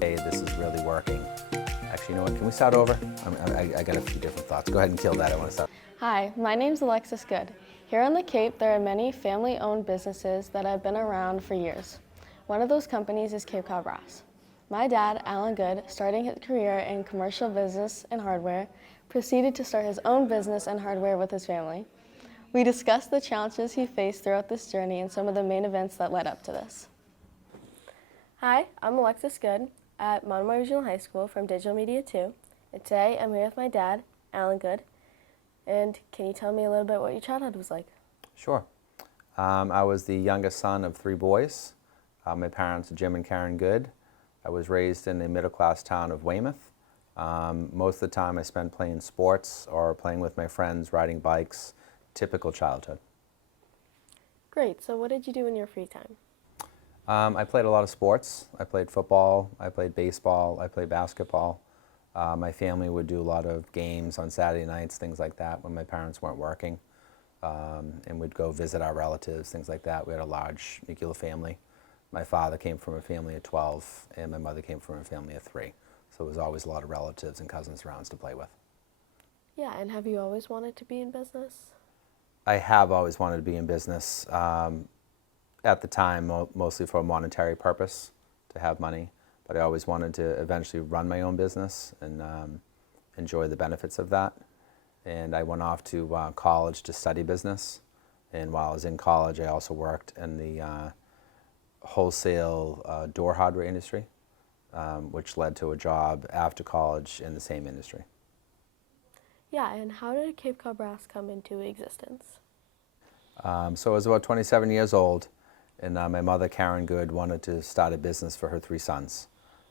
Hey, this is really working. Actually, you know what, can we start over? I got a few different thoughts. Go ahead and kill that, I want to start. Hi, my name's Alexis Good. Here on the Cape, there are many family-owned businesses that have been around for years. One of those companies is Cape Cod Brass. My dad, Alan Good, starting his career in commercial business and hardware, proceeded to start his own business and hardware with his family. We discussed the challenges he faced throughout this journey and some of the main events that led up to this. Hi, I'm Alexis Good at Monomoy Regional High School from Digital Media 2. And today I'm here with my dad, Alan Good. And can you tell me a little bit what your childhood was like? Sure. I was the youngest son of 3 boys. My parents are Jim and Karen Good. I was raised in the middle-class town of Weymouth. Most of the time I spent playing sports or playing with my friends, riding bikes. Typical childhood. Great. So what did you do in your free time? I played a lot of sports. I played football, I played baseball, I played basketball. My family would do a lot of games on Saturday nights, things like that, when my parents weren't working. And we'd go visit our relatives, things like that. We had a large nuclear family. My father came from a family of 12, and my mother came from a family of 3. So there was always a lot of relatives and cousins around to play with. Yeah, and have you always wanted to be in business? I have always wanted to be in business. At the time, mostly for a monetary purpose, to have money. But I always wanted to eventually run my own business and enjoy the benefits of that. And I went off to college to study business. And while I was in college, I also worked in the wholesale door hardware industry, which led to a job after college in the same industry. Yeah, and how did Cape Cod Brass come into existence? So I was about 27 years old, and my mother, Karen Good, wanted to start a business for her 3 sons.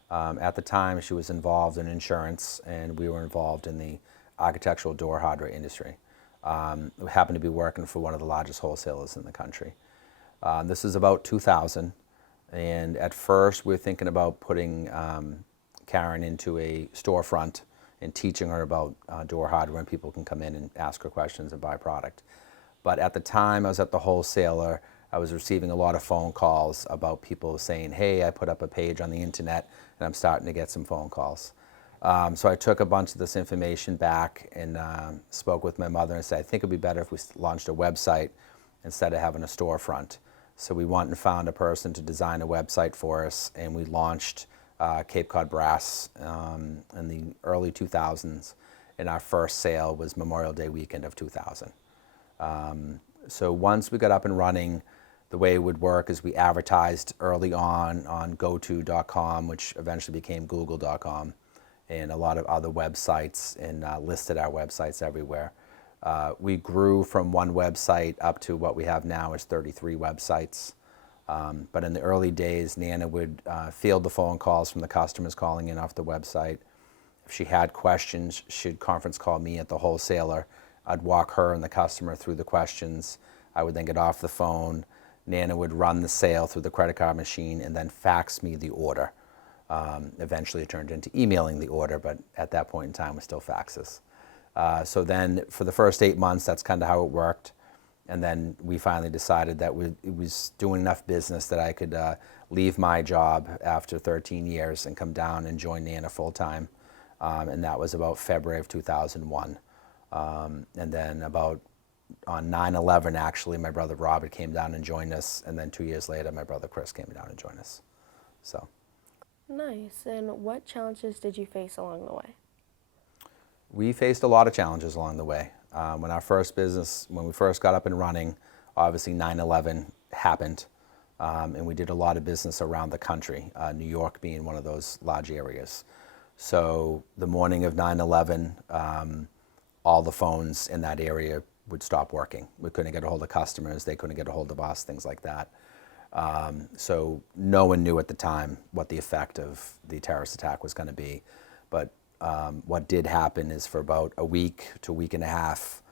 At the time, she was involved in insurance, and we were involved in the architectural door hardware industry. We happened to be working for one of the largest wholesalers in the country. This is about 2000, and at first we were thinking about putting Karen into a storefront and teaching her about door hardware, and people can come in and ask her questions and buy product. But at the time I was at the wholesaler, I was receiving a lot of phone calls about people saying, hey, I put up a page on the internet and I'm starting to get some phone calls. So I took a bunch of this information back and spoke with my mother and said, I think it would be better if we launched a website instead of having a storefront. So we went and found a person to design a website for us, and we launched Cape Cod Brass in the early 2000s, and our first sale was Memorial Day weekend of 2000. So once we got up and running, the way it would work is we advertised early on goto.com, which eventually became google.com, and a lot of other websites, and listed our websites everywhere. We grew from one website up to what we have now is 33 websites. But in the early days, Nana would field the phone calls from the customers calling in off the website. If she had questions, she'd conference call me at the wholesaler. I'd walk her and the customer through the questions. I would then get off the phone. Nana would run the sale through the credit card machine and then fax me the order. Eventually it turned into emailing the order, but at that point in time it was still faxes. So then for the first 8 months, that's kind of how it worked. And then we finally decided that it was doing enough business that I could leave my job after 13 years and come down and join Nana full time. And that was about February of 2001. And then about on 9/11, actually, my brother Robert came down and joined us. And then 2 years later, my brother Chris came down and joined us. So. Nice. And what challenges did you face along the way? We faced a lot of challenges along the way. When we first got up and running, obviously 9/11 happened, and we did a lot of business around the country, New York being one of those large areas. So the morning of 9/11, all the phones in that area would stop working. We couldn't get a hold of customers, they couldn't get a hold of us, things like that. So no one knew at the time what the effect of the terrorist attack was going to be. But what did happen is for about a week to a week and a half,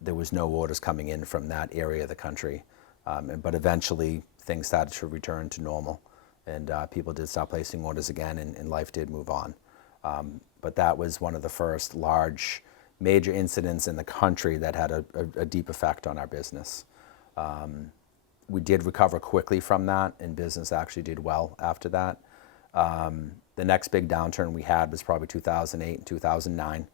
there was no orders coming in from that area of the country. But eventually things started to return to normal, and people did start placing orders again, and life did move on. But that was one of the first large major incidents in the country that had a deep effect on our business. We did recover quickly from that, and business actually did well after that. The next big downturn we had was probably 2008 and 2009,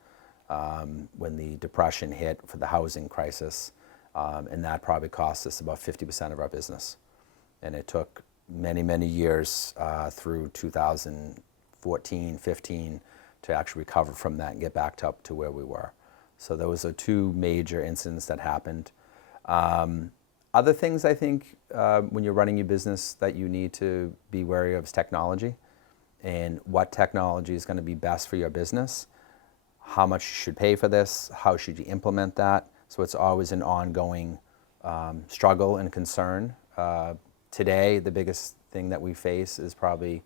when the depression hit for the housing crisis, and that probably cost us about 50% of our business. And it took many, many years through 2014, 15 to actually recover from that and get back up to where we were. So those are two major incidents that happened. Other things I think when you're running your business that you need to be wary of is technology, and what technology is going to be best for your business, how much you should pay for this, how should you implement that. So it's always an ongoing struggle and concern. Today, the biggest thing that we face is probably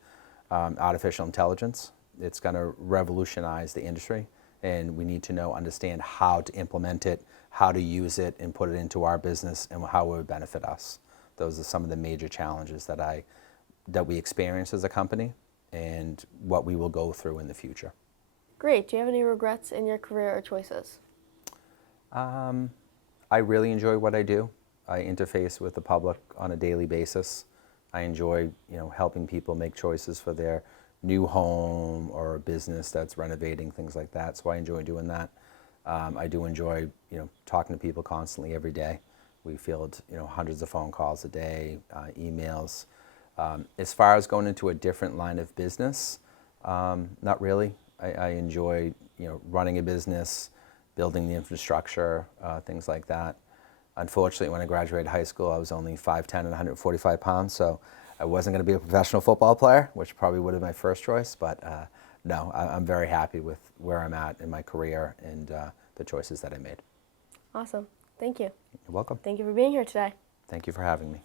artificial intelligence. It's going to revolutionize the industry, and we need to understand how to implement it, how to use it, and put it into our business, and how it would benefit us. Those are some of the major challenges that we experience as a company, and what we will go through in the future. Great. Do you have any regrets in your career or choices? I really enjoy what I do. I interface with the public on a daily basis. I enjoy, helping people make choices for their new home or a business that's renovating, things like that. So I enjoy doing that. I do enjoy, talking to people constantly every day. We field, hundreds of phone calls a day, emails. As far as going into a different line of business, not really. I enjoy, running a business, building the infrastructure, things like that. Unfortunately, when I graduated high school, I was only 5'10" and 145 pounds, so I wasn't going to be a professional football player, which probably would have been my first choice. But no, I'm very happy with where I'm at in my career and the choices that I made. Awesome. Thank you. You're welcome. Thank you for being here today. Thank you for having me.